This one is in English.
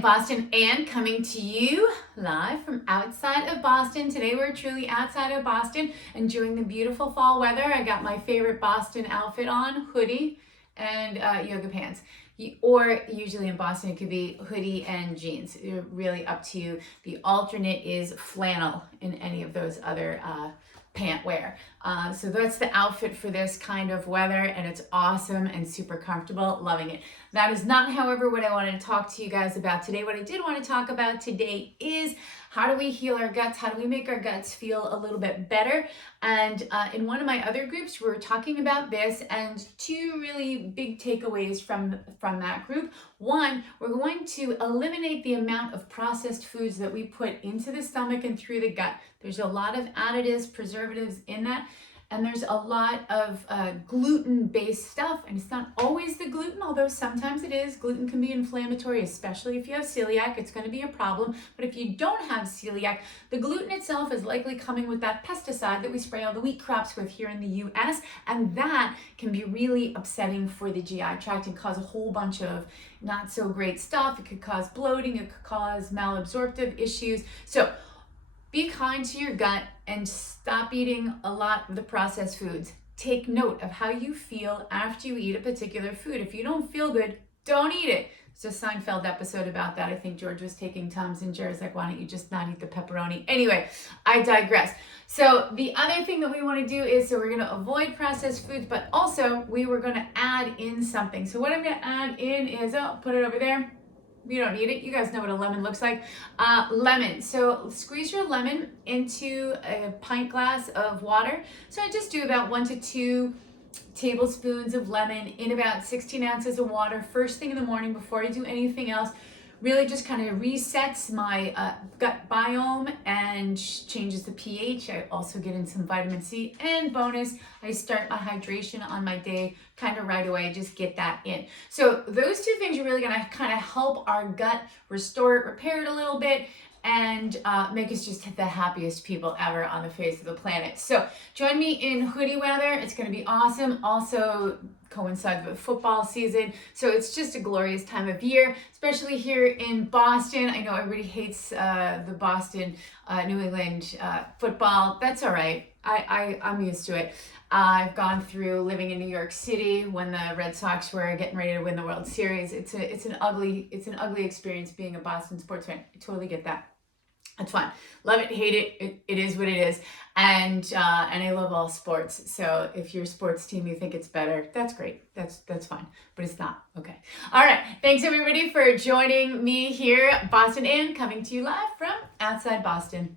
BostonAnne coming to you live from outside of Boston. Today we're truly outside of Boston, enjoying the beautiful fall weather. I got my favorite Boston outfit on, hoodie and yoga pants. Or usually in Boston it could be hoodie and jeans. Really up to you. The alternate is flannel in any of those other pant wear. So that's the outfit for this kind of weather, and it's awesome and super comfortable. Loving it. That is not, however, what I wanted to talk to you guys about today. What I did want to talk about today is how do we heal our guts? How do we make our guts feel a little bit better? And in one of my other groups, we were talking about this, and two really big takeaways from that group. One, we're going to eliminate the amount of processed foods that we put into the stomach and through the gut. There's a lot of additives, preservatives in that. And there's a lot of gluten-based stuff, and it's not always the gluten, although sometimes it is. Gluten can be inflammatory, especially if you have celiac. It's going to be a problem. But if you don't have celiac, the gluten itself is likely coming with that pesticide that we spray all the wheat crops with here in the US, and that can be really upsetting for the GI tract and cause a whole bunch of not so great stuff. It could cause bloating, it could cause malabsorptive issues. So be kind to your gut and stop eating a lot of the processed foods. Take note of how you feel after you eat a particular food. If you don't feel good, don't eat it. There's a Seinfeld episode about that. I think George was taking Tums and Jerry's like, why don't you just not eat the pepperoni? Anyway, I digress. So the other thing that we want to do is, so we're going to avoid processed foods, but also we were going to add in something. So what I'm going to add in is, put it over there. You don't need it. You guys know what a lemon looks like. Lemon. So squeeze your lemon into a pint glass of water. So I just do about 1 to 2 tablespoons of lemon in about 16 ounces of water first thing in the morning before I do anything else. Really just kind of resets my gut biome and changes the pH. I also get in some vitamin C, and bonus, I start my hydration on my day kind of right away. Just get that in. So those two things are really going to kind of help our gut restore it, repair it a little bit, and make us just the happiest people ever on the face of the planet. So join me in hoodie weather. It's going to be awesome. Also coincides with football season. So it's just a glorious time of year, especially here in Boston. I know everybody hates the Boston, New England football. That's all right. I'm used to it. I've gone through living in New York City when the Red Sox were getting ready to win the World Series. It's an ugly experience being a Boston sports fan. I totally get that. It's fun. Love it, hate it. It is what it is. And I love all sports. So if your sports team, you think it's better, that's great. That's fine. But it's not. Okay. All right. Thanks everybody for joining me here. BostonAnne coming to you live from outside Boston.